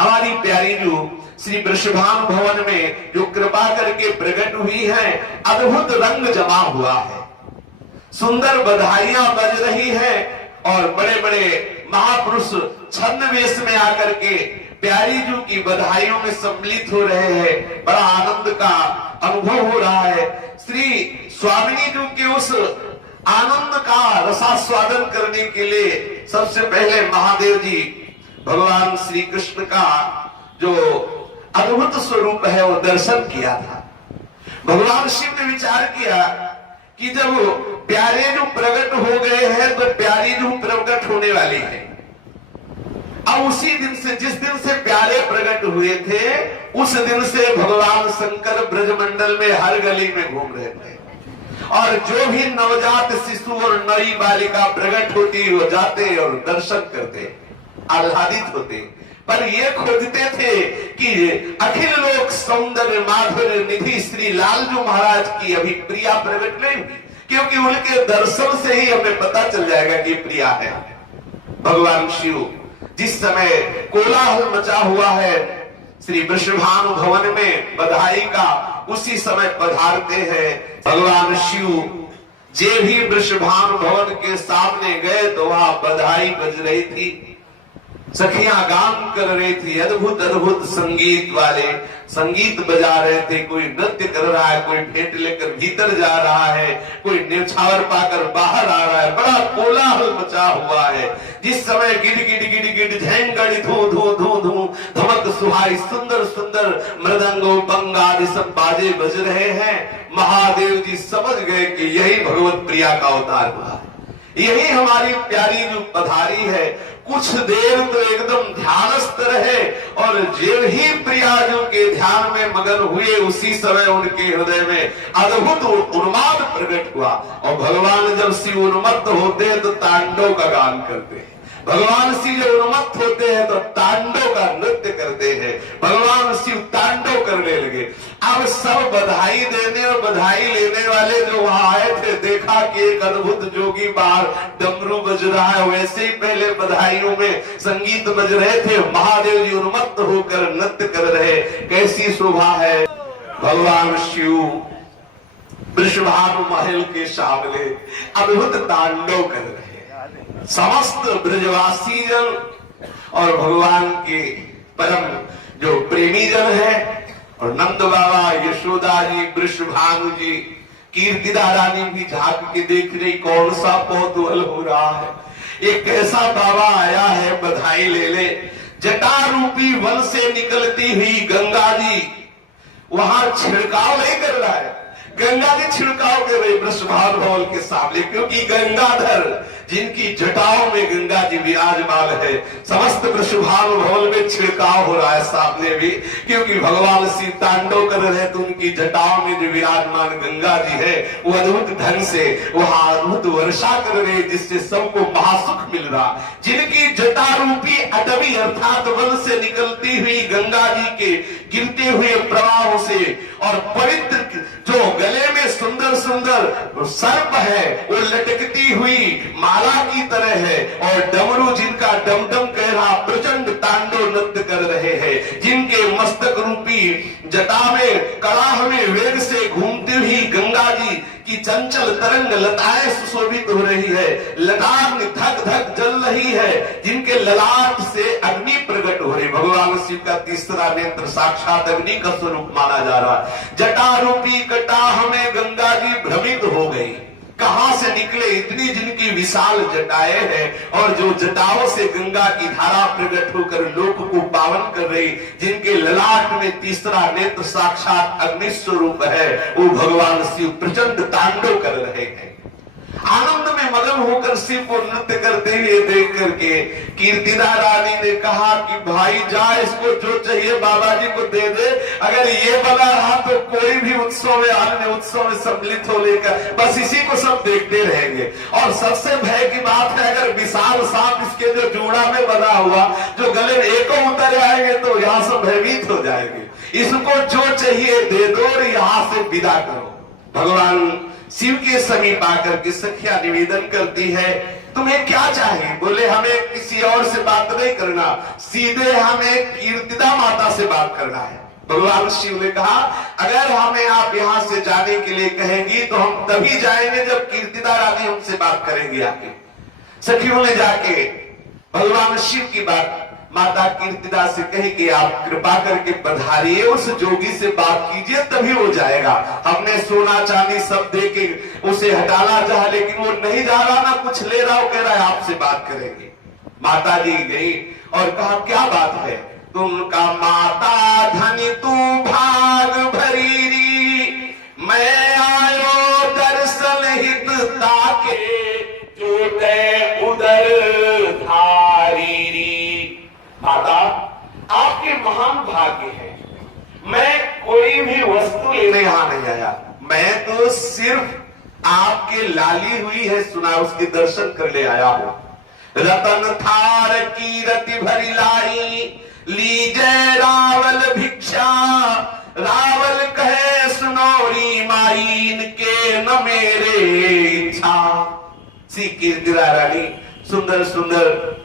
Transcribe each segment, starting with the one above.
हमारी प्यारी जो श्री वृषभानु भवन में जो कृपा करके प्रकट हुई है, अद्भुत रंग जमा हुआ है, सुंदर बधाइयां बज रही है और बड़े बड़े महापुरुष छद्म वेश में आकर के प्यारी जू की बधाइयों में सम्मिलित हो रहे हैं। बड़ा आनंद का अनुभव हो रहा है। श्री स्वामिनी जू के उस आनंद का रसास्वादन करने के लिए सबसे पहले महादेव जी भगवान श्री कृष्ण का जो अद्भुत स्वरूप है वो दर्शन किया था। भगवान शिव ने विचार किया कि जब प्यारे जो प्रकट हो गए हैं तो प्यारी जो प्रकट होने वाली है। अब उसी दिन से, जिस दिन से प्यारे प्रकट हुए थे, उस दिन से भगवान शंकर ब्रजमंडल में हर गली में घूम रहे थे और जो भी नवजात शिशु और नई बालिका प्रकट होती वो जाते और दर्शन करते, आह्लादित होते। पर ये खोजते थे कि अखिल लोक सौंदर्य माधुर्य निधि श्री लालजू महाराज की अभी प्रिया प्रकट नहीं हुई, क्योंकि उनके दर्शन से ही हमें पता चल जाएगा कि प्रिया है। भगवान शिव जिस समय कोलाहल मचा हुआ है श्री वृषभानु भवन में बधाई का, उसी समय पधारते हैं भगवान शिव। जे भी वृषभानु भवन के सामने गए तो वहां बधाई बज रही थी, सखियां गान कर रही थी, अद्भुत अद्भुत संगीत वाले संगीत बजा रहे थे। कोई नृत्य कर रहा है, कोई भेंट लेकर भीतर जा रहा है, कोई न्यौछावर पाकर बाहर आ रहा है। बड़ा कोलाहल मचा हुआ है। जिस समय गिड़ गिड़ गिड़ गिड़ झेंगड़ी धू धू धू धू धमक सुहाई सुंदर सुंदर मृदंगो बंगाली सब बाजे बज रहे हैं, महादेव जी समझ गए कि यही भगवत प्रिया का अवतार हुआ है, यही हमारी प्यारी जो पधारी है। कुछ देर तो एकदम ध्यानस्थ रहे और जो ही प्रियाजों के ध्यान में मगन हुए, उसी समय उनके हृदय में अद्भुत उन्माद प्रकट हुआ। और भगवान जब शिव उन्मत्त होते हैं तो तांडव का गान करते हैं, भगवान शिव जब उन्मत्त होते हैं तो तांडव का नृत्य करते हैं। भगवान शिव तांडव करने लगे। अब सब बधाई देने और बधाई लेने वाले जो वहां आए थे, देखा कि एक अद्भुत जोगी बाहर डमरू बज रहा है, वैसे ही पहले बधाइयों में संगीत बज रहे थे। महादेव जी उन्मत्त होकर नृत्य कर रहे। कैसी शोभा है! भगवान शिव वृषभानु महल के सामने अद्भुत तांडव कर रहे। समस्त ब्रजवासी जन और भगवान के परम जो प्रेमी जन है, और नंद बाबा, यशोदा जी, वृषभानु जी, कीर्तिदा रानी भी झांक के देख रही कौन सा कौतूहल हो रहा है। एक ऐसा बाबा आया है, बधाई ले ले। जटा रूपी वन से निकलती हुई गंगा जी वहां छिड़काव नहीं कर रहा है, गंगा जी छिड़काव कर रही वृषभानु भवन के सामने, क्योंकि गंगाधर जिनकी जटाओं में गंगा जी विराजमान है। समस्त वृषभानु भवन में छिड़काव हो रहा है सामने भी, क्योंकि भगवान शिव तांडव कर रहे तो उनकी जटाओं में जो विराजमान गंगा जी है वो अद्भुत ढंग से वहां अद्भुत वर्षा कर रहे, जिससे सबको महासुख मिल रहा। जिनकी जटा रूपी अटवी अर्थात वन से निकलती हुई गंगा जी के गिरते हुए प्रवाहों से और पवित्र जो गले में सुंदर सुंदर सर्प है वो लटकती हुई माला की तरह है, और डमरू जिनका डमडम कह रहा प्रचंड तांडव नृत्य कर रहे हैं। जिनके मस्तक रूपी जटा में कड़ाह में वेग से घूमती हुई गंगा जी की चंचल तरंग लताएं सुशोभित हो रही है, लटार धक धक जल रही है। जिनके ललाट से अग्नि प्रकट हो रही, भगवान शिव का तीसरा नेत्र साक्षात अग्नि का स्वरूप माना जा रहा है। जटा रूपी कटाह में गंगा जी भ्रमित हो गई, कहां से निकले इतनी जिनकी विशाल जटाएं हैं, और जो जटाओं से गंगा की धारा प्रकट होकर लोक को पावन कर रही। जिनके ललाट में तीसरा नेत्र साक्षात अग्नि स्वरूप है, वो भगवान शिव प्रचंड तांडव कर रहे हैं। आनंद में मगन होकर शिव को नृत्य करते हुए देख करके कीर्तिदा रानी ने कहा कि भाई जा, इसको जो चाहिए बाबा जी को दे दे। अगर ये बना रहा तो कोई भी उत्सव में, अन्य उत्सव में सम्मिलित हो लेकर बस इसी को सब देखते रहेंगे। और सबसे भय की बात है, अगर विशाल सांप इसके जो जूड़ा में बना हुआ जो गले में एको उतर आएंगे तो यहाँ सब भयभीत हो जाएंगे। इसको जो चाहिए दे दो और यहाँ से विदा करो। भगवान शिव के समीप आकर के सखिया निवेदन करती है, तुम्हें क्या चाहिए? बोले हमें किसी और से बात नहीं करना, सीधे हमें कीर्ति कीर्तिदा माता से बात करना है। भगवान शिव ने कहा अगर हमें आप यहां से जाने के लिए कहेंगी तो हम तभी जाएंगे जब कीर्तिदा रानी हमसे बात करेंगी। आके सखियों ने जाके भगवान शिव की बात माता कीर्तिदा से कही कि आप कृपा करके पधारिए, उस जोगी से बात कीजिए तभी वो जाएगा। हमने सोना चांदी सब दे के उसे हटाना चाहा लेकिन वो नहीं जा रहा, ना कुछ ले रहा, वो कह रहा है आपसे बात करेंगे। माता जी गई और कहा क्या बात है? तुमका माता धनी तू भाग भरीरी, मैं आयो दर्शन हित ताके, जो ते उदर धारीरी। माता आपके महान भाग्य है, मैं कोई भी वस्तु लेने यहां नहीं आया, मैं तो सिर्फ आपके लाली हुई है सुना उसके दर्शन कर ले आया हूं। रतन थार की रति भरी लाई, लीजय रावल भिक्षा, रावल कहे सुनौरी माईन के न मेरे इच्छा। सी कीर्तिदा रानी सुंदर सुंदर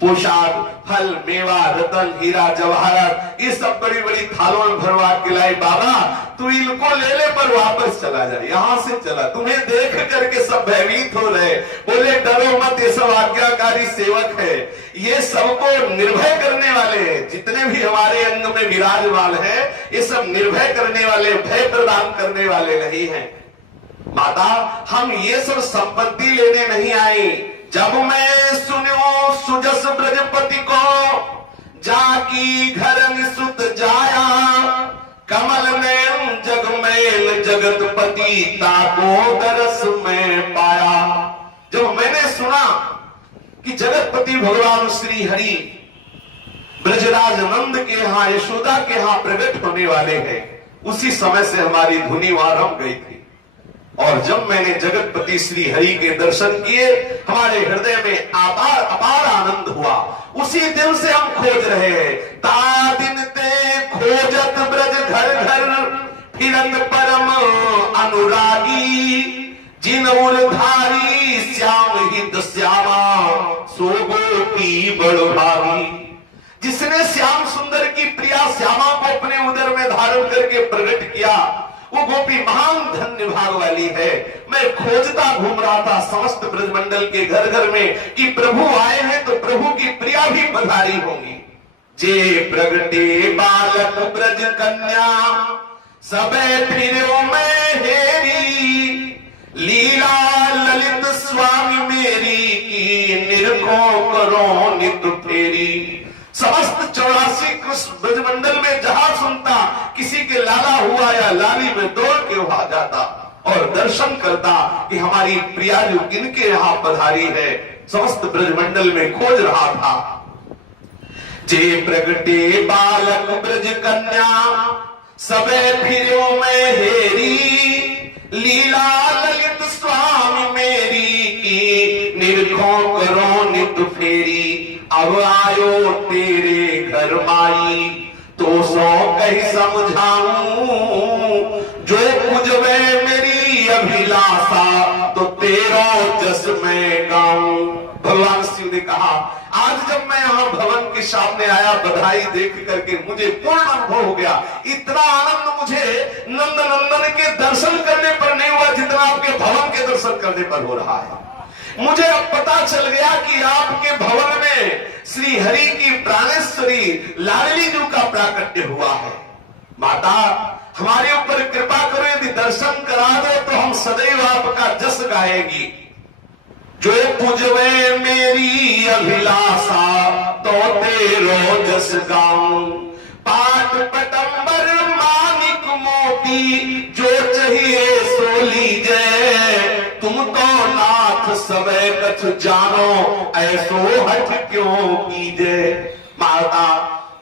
पोशाक, फल, मेवा, रतन, हीरा, जवाहरात ये सब बड़ी बड़ी थालों में भरवा के लाई। बाबा तू इनको ले ले पर वापस चला जा, यहां से चला। तुम्हें देख करके सब भयभीत हो रहे, बोले डरो मत, ये सब आज्ञाकारी सेवक है, ये सबको निर्भय करने वाले हैं। जितने भी हमारे अंग में विराजमान है ये सब निर्भय करने वाले, भय प्रदान करने वाले नहीं है। माता हम ये सब संपत्ति लेने नहीं आई, जब मैं सुनो सुजस ब्रजपति को, जाकी घर निसुत जाया, कमल नयन जगमेल जगतपति ताको दरस में पाया। जब मैंने सुना कि जगतपति भगवान श्री हरि ब्रजराज नंद के यहाँ, यशोदा के यहाँ प्रकट होने वाले हैं, उसी समय से हमारी धुनी वहां रम गई थी। और जब मैंने जगतपति श्री हरि के दर्शन किए, हमारे हृदय में अपार आनंद हुआ। उसी दिन से हम खोज रहे हैं, ता दिन ते खोजत ब्रज घर घर, फिरत परम अनुरागी, जिन उरधारी श्याम हित श्यामा, सो गोपी बड़ भागी। जिसने श्याम सुंदर की प्रिया श्यामा को अपने उदर में धारण करके प्रकट किया, वो गोपी महान धन्य भाग वाली है। मैं खोजता घूम रहा था समस्त ब्रजमंडल के घर घर में कि प्रभु आए हैं तो प्रभु की प्रिया भी पधारी होंगी। जे प्रगटे बालक ब्रज कन्या, सबे फिरो में हेरी, लीला ललित स्वामी मेरी की, निरखो करो नित फेरी। समस्त 84 कृष्ण ब्रजमंडल में जहां सुनता किसी के लाला हुआ या लाली में दौड़ के वहां जाता और दर्शन करता कि हमारी प्रिया जो किनके यहाँ पधारी है, समस्त ब्रजमंडल में खोज रहा था। जे प्रगटे बालक ब्रज कन्या, सबे फिरो में हेरी, लीला ललित स्वामी मेरी की, निरखो करो नित फेरी। अब आयो तेरे घर माई, तो सो कही समझाऊं, जो पूजवे मेरी अभिलाषा, तो तेरा जस मैं गाऊं। भगवान शिव ने कहा आज जब मैं यहाँ भवन के सामने आया, बधाई देख करके मुझे पूर्ण अनुभव हो गया। इतना आनंद मुझे नंद नंदन के दर्शन करने पर नहीं हुआ जितना आपके भवन के दर्शन करने पर हो रहा है। मुझे अब पता चल गया कि आपके भवन में श्री हरि की प्राणेश्वरी लाडली जी का प्राकट्य हुआ है। माता हमारे ऊपर कृपा करो, यदि दर्शन करा दो तो हम सदैव आपका जस गाएगी। जो पूजवे मेरी अभिलाषा, तो तेरो जस गाऊं। पाट पटंबर मानिक मोती, जो चाहिए सो लीजिए। तुम तो नाथ सबे कछ जानो, ऐसो हठ क्यों कीजे। माता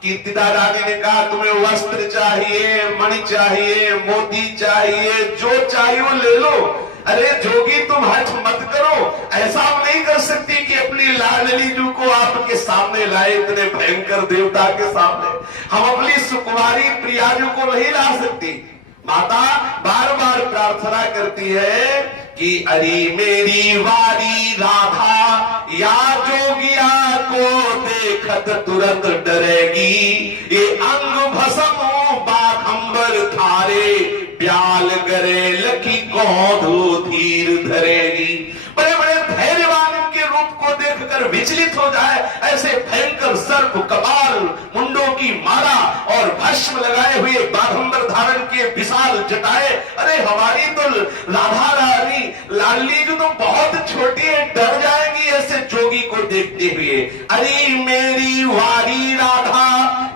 कीर्तिदा रानी ने कहा तुम्हें वस्त्र चाहिए, मणि चाहिए, मोती चाहिए, जो चाहिए वो ले लो। अरे जोगी तुम हठ मत करो, ऐसा हम नहीं कर सकती कि अपनी लाडली जू को आपके सामने लाए, इतने भयंकर देवता के सामने। हम अपनी सुकुमारी प्रियाजू को नहीं ला सकती। माता बार बार प्रार्थना करती है कि अरे मेरी वारी राधा या जोगिया को देखत तुरंत डरेगी, ये अंग भस्म बाघंबर थारे ब्याल गरे लखी कौधो धीर धरेगी। बड़े बड़े धैर्यवान के रूप को देखकर विचलित हो जाए, ऐसे भयंकर सर्प कपाल, मुंडों की माला और भस्म लगाए हुए बाघंबर धारण के विशाल जटाए। अरे हमारी तो राधा रानी लाडली जो तो बहुत छोटी है, डर जाएंगी ऐसे जोगी को देखते हुए। अरे मेरी वारी राधा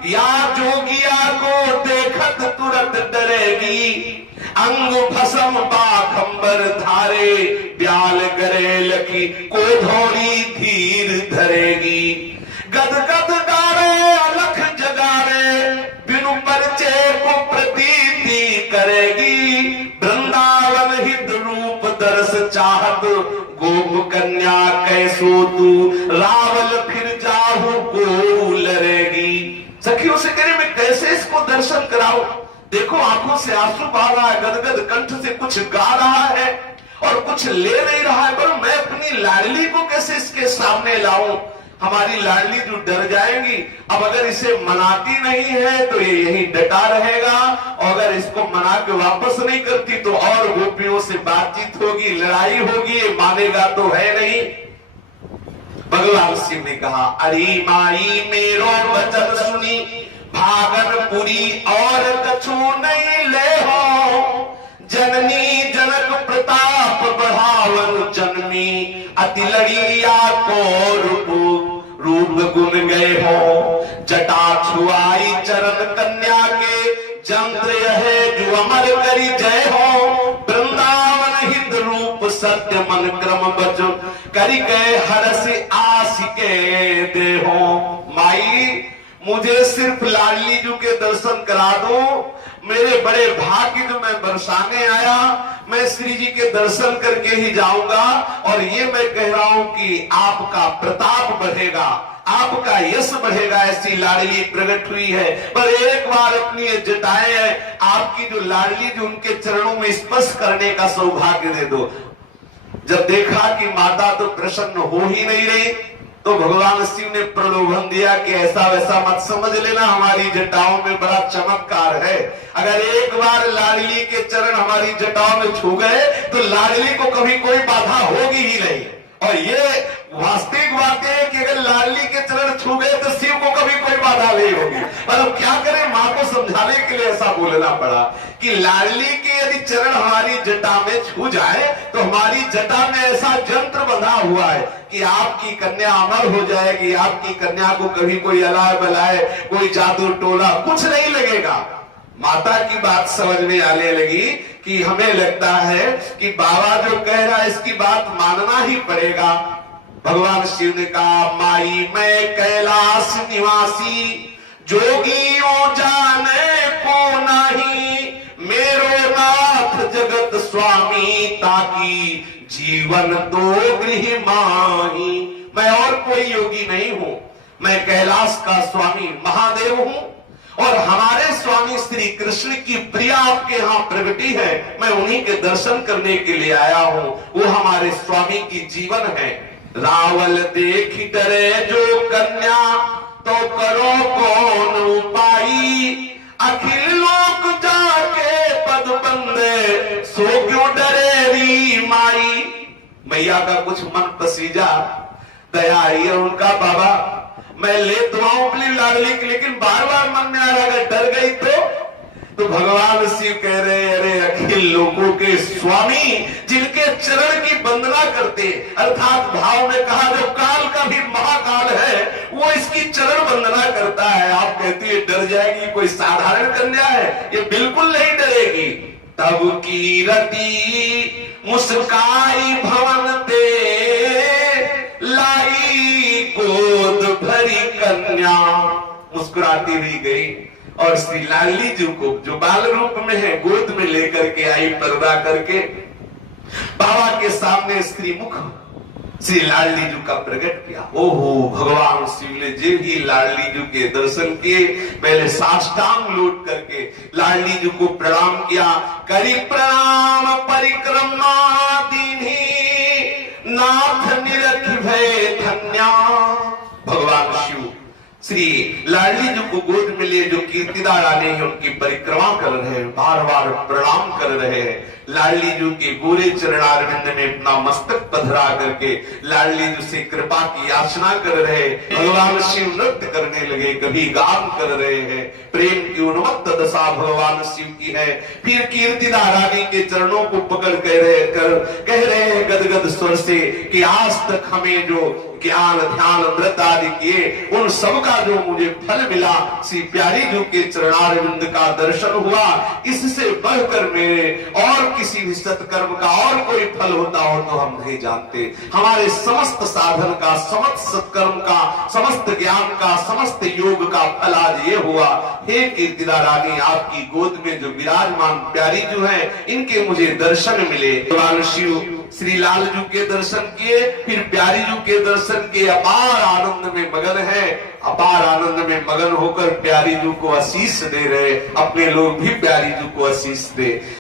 या जोगिया को देखत तुरंत डरेगी, अंग भस्म बाघंबर धारे ब्याल गरे लखी को धोरी धीर धरेगी। गद गद गारे अलख जगारे बिनु परिचय को प्रतीति करेगी, वृंदावन हित रूप दर्श चाहत गोप कन्या कैसो तू रावल फिर जाहू को लरेगी। सखियों से कह रहे मैं कैसे इसको दर्शन कराऊं, देखो आंखों से आंसू बहा रहा है, गदगद कंठ से कुछ गा रहा है और कुछ ले नहीं रहा है, पर मैं अपनी लाडली को कैसे इसके सामने लाऊं। हमारी लाडली जो डर जाएंगी, अब अगर इसे मनाती नहीं है तो ये यहीं डटा रहेगा, और अगर इसको मना के वापस नहीं करती तो और गोपियों से बातचीत होगी, लड़ाई होगी, ये मानेगा तो है नहीं। भगवान शिव ने कहा अरे माई मेरो वचन सुनी भागनपुरी और कछु नहीं ले हो, जननी जनक प्रताप बढ़ावन जन्मी अति लड़िया को रूप गुण गए हो। जटा छुआई चरण कन्या के चंद्र है जो अमर करी जय हो, वृंदावन हित रूप सत्य मन क्रम बचो करी गए हरस आस के दे हो। माई मुझे सिर्फ लाडली जी के दर्शन करा दो, मेरे बड़े भाग्य जो मैं बरसाने आया, मैं श्री जी के दर्शन करके ही जाऊंगा, और ये मैं कह रहा हूं कि आपका प्रताप बढ़ेगा, आपका यश बढ़ेगा। ऐसी लाडली प्रकट हुई है, पर एक बार अपनी जटाएं आपकी जो लाडली जो उनके चरणों में स्पर्श करने का सौभाग्य दे दो। जब देखा कि माता तो प्रसन्न हो ही नहीं रही, तो भगवान शिव ने प्रलोभन दिया कि ऐसा वैसा मत समझ लेना, हमारी जटाओं में बड़ा चमत्कार है। अगर एक बार लाडली के चरण हमारी जटाओं में छू गए तो लाडली को कभी कोई बाधा होगी ही नहीं। और ये वास्तविक बात है कि अगर लाडली के चरण छू गए तो शिव को कभी कोई बाधा नहीं होगी। पर अब क्या करें, मां को समझाने के लिए ऐसा बोलना पड़ा कि लाडली के यदि चरण हमारी जटा में छू जाए तो हमारी जटा में ऐसा जंत्र बंधा हुआ है कि आपकी कन्या अमर हो जाएगी, आपकी कन्या को कभी कोई अलाय बलाय, कोई जादू टोला कुछ नहीं लगेगा। माता की बात समझ में आने लगी कि हमें लगता है कि बाबा जो कह रहा है इसकी बात मानना ही पड़ेगा। भगवान शिव ने कहा माई मैं कैलाश निवासी, जोगियों जाने को नहीं, मेरो नाथ जगत स्वामी ताकि जीवन तो गृह माही। मैं और कोई योगी नहीं हूं, मैं कैलाश का स्वामी महादेव हूं, और हमारे स्वामी श्री कृष्ण की प्रिया आपके यहाँ प्रगति है, मैं उन्हीं के दर्शन करने के लिए आया हूं। वो हमारे स्वामी की जीवन है। रावल देख डरे जो कन्या, तो करो कौन उपाई, अखिल लोक जाके पद बंदे, सो क्यों डरे री माई। मैया का कुछ मन पसीजा, दया आई है उनका, बाबा मैं ले दुआओं अपनी लाडली की, लेकिन बार बार मन में आ रहा है डर गई तो भगवान शिव कह रहे अरे अखिल लोगों के स्वामी जिनके चरण की वंदना करते, अर्थात भाव में कहा जो काल का भी महाकाल है वो इसकी चरण वंदना करता है। आप कहती है डर जाएगी, कोई साधारण कन्या है, ये बिल्कुल नहीं डरेगी। तब की रति मुस्काई भवन ते, लाई गोद भरी कन्या। मुस्कुराती हुई गई और श्री लाडली जी को जो बाल रूप में है गोद में लेकर के आई, पर्दा करके बाबा के सामने स्त्री मुख श्री लाडली जी का प्रकट किया। ओहो, भगवान शिव ने जे भी लाडली जी के दर्शन किए, पहले साष्टांग लौट करके लाडली जी को प्रणाम किया। करी प्रणाम परिक्रमा दीन्ही, नाथ निरख भय धन्या। भगवान शिव श्री लाडली जी को गोद में ले जो कीर्तिदा रानी है उनकी परिक्रमा कर रहे हैं, बार बार प्रणाम कर रहे हैं। लाडली जी के गोरे चरणारविंद में अपना मस्तक पधरा करके लाडली जी से कृपा की याचना कर रहे हैं। भगवान शिव नृत्य करने लगे, कभी गान कर रहे हैं। प्रेम की उन्मत्त दशा भगवान शिव की है। फिर कीर्तिदा रानी के चरणों को पकड़ कह रहे हैं गदगद स्वर से कि आज तक हमें जो ज्ञान ध्यान व्रत आदि किए उन सब का जो मुझे फल मिला, श्री प्यारी जी के चरणारविंद का दर्शन हुआ, इससे बढ़कर मेरे और किसी भी सत्कर्म का और कोई फल होता हो तो हम नहीं जानते। हमारे समस्त साधन का, समस्त सत्कर्म का, समस्त ज्ञान का, समस्त योग का फल आज ये हुआ। हे कीर्तिदा रानी, आपकी गोद में जो विराजमान प्यारी जो है इनके मुझे दर्शन मिले। भगवान शिव श्री लाल जी के दर्शन किए, फिर प्यारी जी के दर्शन के अपार आनंद में मगन है। अपार आनंद में मगन होकर प्यारी जी को आशीष दे रहे, अपने लोग भी प्यारी जी को आशीष दे।